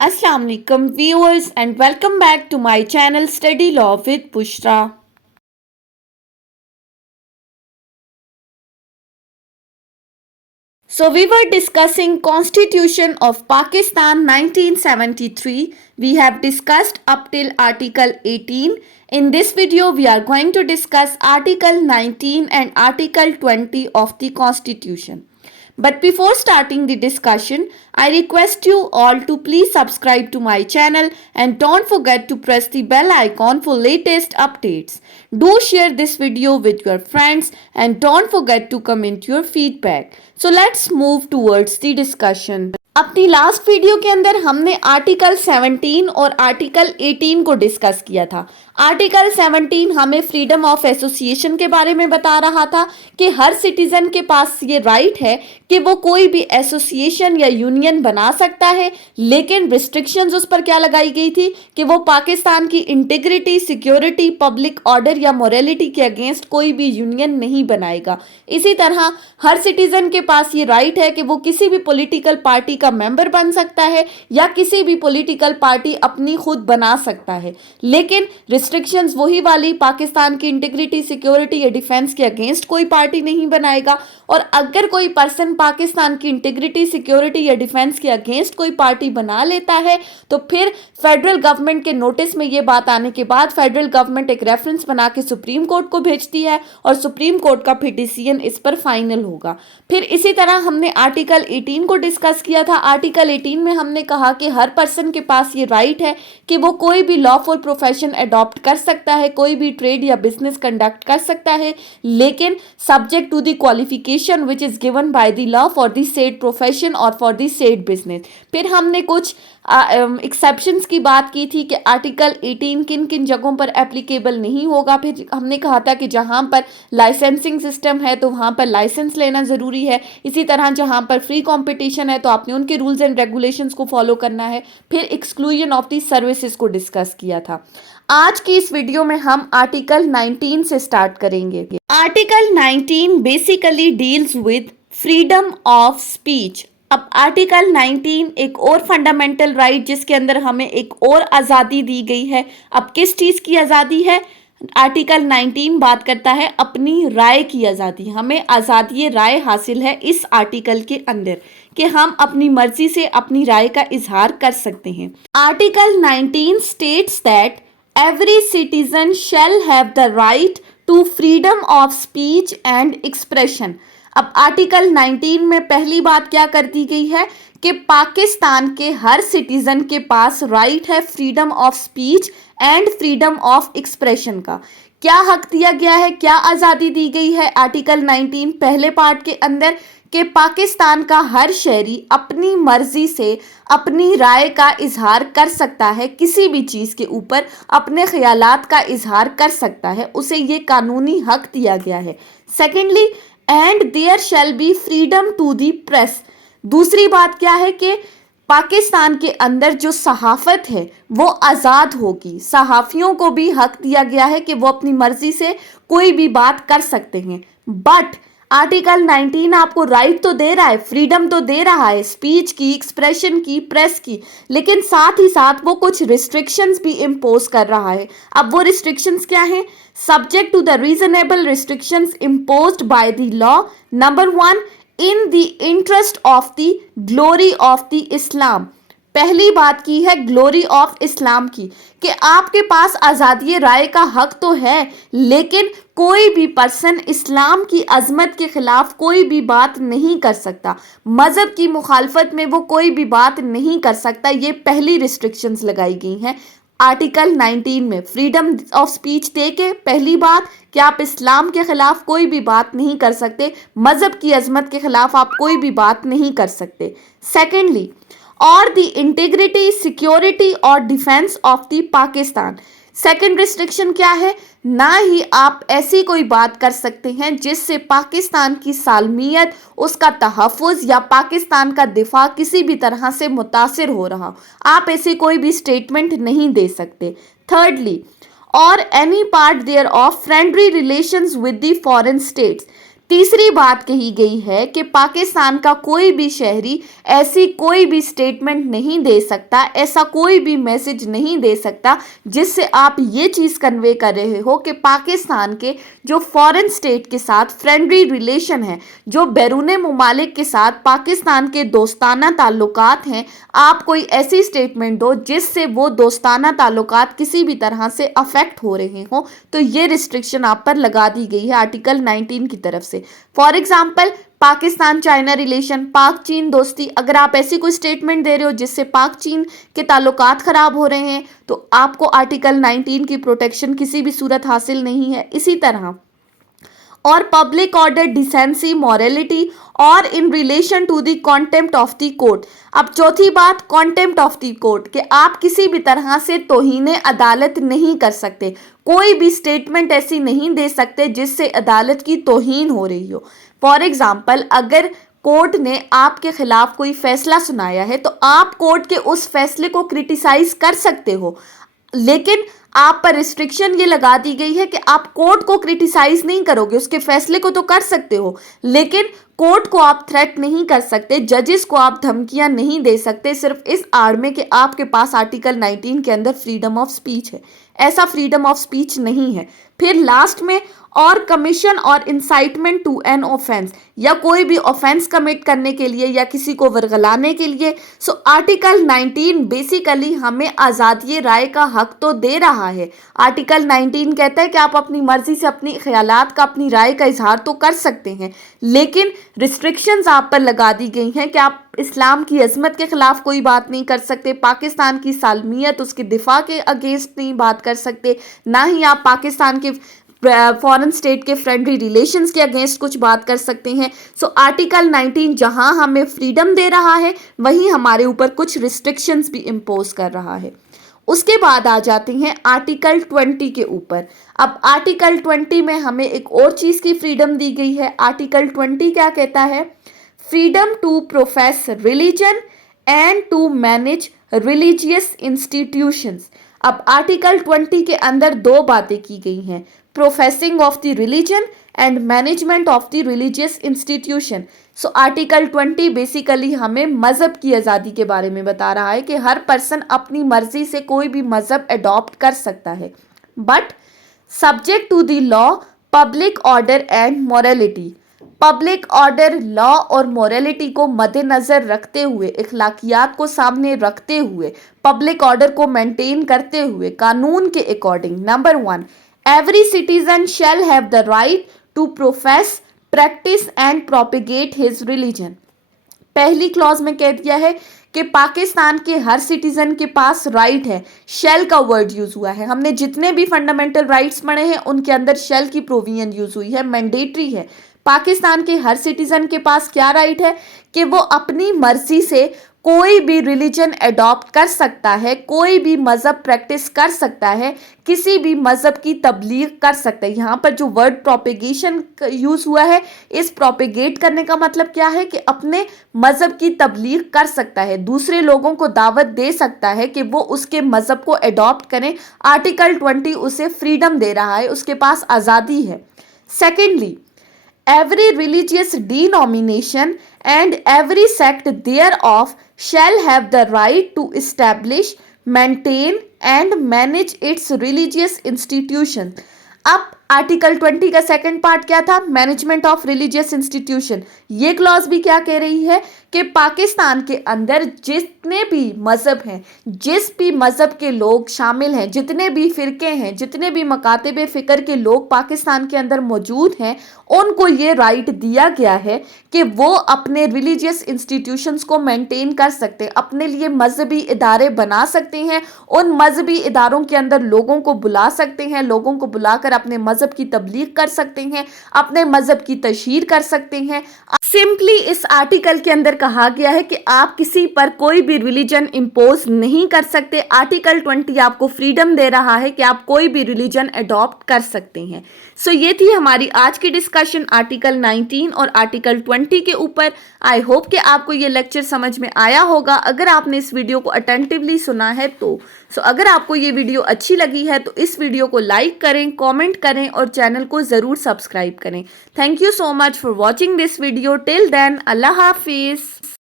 Assalamu alaikum viewers and welcome back to my channel Study Law with Bushra. So we were discussing Constitution of Pakistan 1973. We have discussed up till Article 18. In this video we are going to discuss Article 19 and Article 20 of the Constitution. But before starting the discussion, I request you all to please subscribe to my channel and don't forget to press the bell icon for latest updates. Do share this video with your friends and don't forget to comment your feedback. So let's move towards the discussion. अपनी last video के अंदर हमने article 17 और article 18 को discuss किया था। Article 17 हमें freedom of association के बारे में बता रहा था कि हर सिटीजन के पास ये राइट है कि वो कोई भी एसोसिएशन या यूनियन बना सकता है, लेकिन रिस्ट्रिक्शंस उस पर क्या लगाई गई थी कि वो पाकिस्तान की इंटीग्रिटी, सिक्योरिटी, पब्लिक ऑर्डर या मोरालिटी के अगेंस्ट कोई भी यूनियन नहीं बनाएगा। इसी तरह हर सिटीजन के पास ये राइट है कि वो किसी भी पॉलिटिकल पार्टी का मेंबर बन सकता है या किसी भी पॉलिटिकल पार्टी अपनी खुद बना सकता है, लेकिन रिस्ट्रिक्शंस वही वाली पाकिस्तान की इंटीग्रिटी, सिक्योरिटी या डिफेंस के अगेंस्ट कोई पार्टी नहीं बनाएगा। और अगर कोई पर्सन पाकिस्तान की इंटीग्रिटी, सिक्योरिटी या डिफेंस के अगेंस्ट कोई पार्टी बना लेता है तो फिर फेडरल गवर्नमेंट के नोटिस में ये बात आने के बाद फेडरल गवर्नमेंट एक रेफरेंस बना के सुप्रीम कोर्ट को भेजती है और सुप्रीम कोर्ट का फिर डिसीजन इस पर फाइनल होगा। फिर इसी तरह हमने आर्टिकल 18 को डिस्कस किया था। आर्टिकल 18 में हमने कहा कि हर पर्सन के पास ये राइट है कि वो कोई भी लॉफुल प्रोफेशन अडॉप्ट कर सकता है, कोई भी ट्रेड या बिजनेस कंडक्ट कर सकता है, लेकिन subject to the qualification which is given by the law for the said profession और फॉर द सेड बिजनेस। फिर हमने कुछ एक्सेप्शंस की बात की थी कि आर्टिकल 18 किन किन जगहों पर एप्लीकेबल नहीं होगा। फिर हमने कहा था कि जहां पर लाइसेंसिंग सिस्टम है तो वहां पर लाइसेंस लेना ज़रूरी है। इसी तरह जहां पर फ्री कंपटीशन है तो आपने उनके रूल्स एंड रेगुलेशंस को फॉलो करना है। फिर एक्सक्लूजन ऑफ दी सर्विसेज को डिस्कस किया था। आज की इस वीडियो में हम आर्टिकल 19 से स्टार्ट करेंगे। Article 19 basically deals with freedom of speech. अब आर्टिकल 19 एक और फंडामेंटल राइट जिसके अंदर हमें एक और आज़ादी दी गई है। अब किस चीज़ की आज़ादी है? आर्टिकल 19 बात करता है अपनी राय की आज़ादी। हमें आज़ादी राय हासिल है इस आर्टिकल के अंदर कि हम अपनी मर्जी से अपनी राय का इजहार कर सकते हैं। Article 19 states that every citizen shall have the right to freedom of speech and expression. अब आर्टिकल 19 में पहली बात क्या कर दी गई है कि पाकिस्तान के हर सिटीजन के पास राइट है freedom of speech and freedom of expression का। क्या हक दिया गया है, क्या आज़ादी दी गई है आर्टिकल 19 पहले पार्ट के अंदर कि पाकिस्तान का हर शहरी अपनी मर्जी से अपनी राय का इजहार कर सकता है, किसी भी चीज़ के ऊपर अपने ख्यालात का इजहार कर सकता है, उसे ये कानूनी हक दिया गया है। Secondly, and there shall be freedom to the press. दूसरी बात क्या है कि पाकिस्तान के अंदर जो सहाफ़त है वो आज़ाद होगी। सहाफ़ियों को भी हक दिया गया है कि वो अपनी मर्जी से कोई भी बात कर सकते हैं। बट आर्टिकल 19 आपको राइट तो दे रहा है, फ्रीडम तो दे रहा है स्पीच की, एक्सप्रेशन की, प्रेस की, लेकिन साथ ही साथ वो कुछ रिस्ट्रिक्शंस भी इम्पोज कर रहा है। अब वो रिस्ट्रिक्शंस क्या हैं? Subject to the reasonable restrictions imposed by the law. Number 1, in the interest of the glory of the Islam. पहली बात की है ग्लोरी ऑफ इस्लाम की कि आपके पास आज़ादी राय का हक तो है, लेकिन कोई भी पर्सन इस्लाम की अजमत के खिलाफ कोई भी बात नहीं कर सकता, मज़हब की मुखालफत में वो कोई भी बात नहीं कर सकता। ये पहली रिस्ट्रिक्शंस लगाई गई हैं आर्टिकल 19 में। फ्रीडम ऑफ स्पीच दे के पहली बात कि आप इस्लाम के खिलाफ कोई भी बात नहीं कर सकते, मज़हब की अजमत के खिलाफ आप कोई भी बात नहीं कर सकते। सेकेंडली, और द इंटीग्रिटी, सिक्योरिटी और defence of the Pakistan. Second restriction क्या है? ना ही आप ऐसी कोई बात कर सकते हैं जिससे पाकिस्तान की सालमियत, उसका तहफ़्फ़ुज़ या पाकिस्तान का दिफा किसी भी तरह से मुतासिर हो रहा हो। आप ऐसी कोई भी स्टेटमेंट नहीं दे सकते। थर्डली, और any part thereof friendly relations with the foreign states. तीसरी बात कही गई है कि पाकिस्तान का कोई भी शहरी ऐसी कोई भी स्टेटमेंट नहीं दे सकता, ऐसा कोई भी मैसेज नहीं दे सकता जिससे आप ये चीज़ कन्वे कर रहे हो कि पाकिस्तान के जो फॉरेन स्टेट के साथ फ्रेंडली रिलेशन है, जो बैरून मुमालिक के साथ पाकिस्तान के दोस्ताना ताल्लुकात हैं, आप कोई ऐसी स्टेटमेंट दो जिससे वो दोस्ताना ताल्लुकात किसी भी तरह से अफेक्ट हो रहे हो, तो ये रिस्ट्रिक्शन आप पर लगा दी गई है आर्टिकल 19 की तरफ से। For example Pakistan China relation, पाक चीन दोस्ती, अगर आप ऐसी कोई स्टेटमेंट दे रहे हो जिससे पाक चीन के ताल्लुकात खराब हो रहे हैं तो आपको आर्टिकल 19 की प्रोटेक्शन किसी भी सूरत हासिल नहीं है। इसी तरह और पब्लिक ऑर्डर, डिसेंसी, मॉरलिटी और in relation to the contempt of the court. अब चौथी बात, कॉन्टेम्प्ट ऑफ द कोर्ट, कि आप किसी भी तरह से तौहीन अदालत नहीं कर सकते, कोई भी स्टेटमेंट ऐसी नहीं दे सकते जिससे अदालत की तौहीन हो रही हो। फॉर एग्जाम्पल अगर कोर्ट ने आपके खिलाफ कोई फैसला सुनाया है तो आप कोर्ट के उस फैसले को क्रिटिसाइज कर सकते हो, लेकिन आप पर रिस्ट्रिक्शन ये लगा दी गई है कि आप कोर्ट को क्रिटिसाइज नहीं करोगे, उसके फैसले को तो कर सकते हो लेकिन कोर्ट को आप थ्रेट नहीं कर सकते, जजेस को आप धमकियां नहीं दे सकते, सिर्फ इस आड़ में कि आपके पास आर्टिकल 19 के अंदर फ्रीडम ऑफ स्पीच है। ऐसा फ्रीडम ऑफ स्पीच नहीं है। फिर लास्ट में और कमीशन और इंसाइटमेंट टू एन ऑफेंस, या कोई भी ऑफेंस कमिट करने के लिए या किसी को वर्गलाने के लिए। सो आर्टिकल 19 बेसिकली हमें आज़ादी राय का हक तो दे रहा है। आर्टिकल 19 कहता है कि आप अपनी मर्जी से अपनी ख्यालात का, अपनी राय का इजहार तो कर सकते हैं, लेकिन रिस्ट्रिक्शंस आप पर लगा दी गई हैं कि आप इस्लाम की अजमत के खिलाफ कोई बात नहीं कर सकते, पाकिस्तान की सालमियत, उसके दिफा के अगेंस्ट नहीं बात कर सकते, ना ही आप पाकिस्तान के फॉरेन स्टेट के फ्रेंडली रिलेशंस के अगेंस्ट कुछ बात कर सकते हैं। सो आर्टिकल 19 जहां हमें फ्रीडम दे रहा है वहीं हमारे ऊपर कुछ रिस्ट्रिक्शंस भी इम्पोज कर रहा है। उसके बाद आ जाते हैं आर्टिकल 20 के ऊपर। अब आर्टिकल 20 में हमें एक और चीज़ की फ्रीडम दी गई है। आर्टिकल 20 क्या कहता है? Freedom to profess religion and to manage religious institutions. अब आर्टिकल 20 के अंदर दो बातें की गई हैं, professing of the religion and management of the religious institution. So article 20 basically हमें मज़हब की आज़ादी के बारे में बता रहा है कि हर पर्सन अपनी मर्जी से कोई भी मज़हब अडॉप्ट कर सकता है, but subject to the law, public order and morality. Public order, law और मोरालिटी को मद्देनजर रखते हुए, इखलाकियात को सामने रखते हुए, पब्लिक ऑर्डर को मेंटेन करते हुए कानून के according, number 1, every citizen shall have the right to profess, practice and propagate his religion. पहली क्लॉज में कह दिया है कि पाकिस्तान के हर सिटीजन के पास राइट है। शेल का वर्ड यूज हुआ है। हमने जितने भी फंडामेंटल राइट्स पढ़े हैं उनके अंदर शेल की प्रोविजन यूज हुई है, मैंडेटरी है। पाकिस्तान के हर सिटीजन के पास क्या राइट है कि वो अपनी मर्जी से कोई भी रिलीजन अडॉप्ट कर सकता है, कोई भी मज़हब प्रैक्टिस कर सकता है, किसी भी मज़हब की तबलीग कर सकता है। यहाँ पर जो वर्ड प्रोपेगेशन यूज़ हुआ है, इस प्रोपेगेट करने का मतलब क्या है कि अपने मज़हब की तबलीग कर सकता है, दूसरे लोगों को दावत दे सकता है कि वो उसके मज़हब को अडॉप्ट करें। आर्टिकल 20 उसे फ्रीडम दे रहा है, उसके पास आज़ादी है। Secondly, every religious denomination and every sect thereof shall have the right to establish, maintain and manage its religious institution। अब आर्टिकल 20 का सेकंड पार्ट क्या था? Management of religious institution. ये क्लॉज भी क्या कह रही है कि पाकिस्तान के अंदर जितने भी मज़हब हैं, जिस भी मज़हब के लोग शामिल हैं, जितने भी फ़िरके हैं, जितने भी मकातब फ़िक्र के लोग पाकिस्तान के अंदर मौजूद हैं, उनको ये राइट दिया गया है कि वो अपने रिलीजियस इंस्टीट्यूशंस को मेंटेन कर सकते हैं, अपने लिए मजहबी इदारे बना सकते हैं, उन मजहबी इदारों के अंदर लोगों को बुला सकते हैं, लोगों को बुलाकर अपने मज़हब की तबलीग कर सकते हैं, अपने मज़हब की तशहीर कर सकते हैं। सिंपली इस आर्टिकल के अंदर कहा गया है कि आप किसी पर कोई भी रिलीजन इम्पोज नहीं कर सकते। आर्टिकल 20 आपको फ्रीडम दे रहा है कि आप कोई भी रिलीजन अडॉप्ट कर सकते हैं। सो ये थी हमारी आज की डिस्कशन आर्टिकल 19 और आर्टिकल 20 के ऊपर। आई होप कि आपको ये लेक्चर समझ में आया होगा अगर आपने इस वीडियो को अटेंटिवली सुना है तो। अगर आपको ये वीडियो अच्छी लगी है तो इस वीडियो को लाइक करें, कमेंट करें और चैनल को ज़रूर सब्सक्राइब करें। Thank you so much for watching this video. Till then, अल्लाह हाफिज़।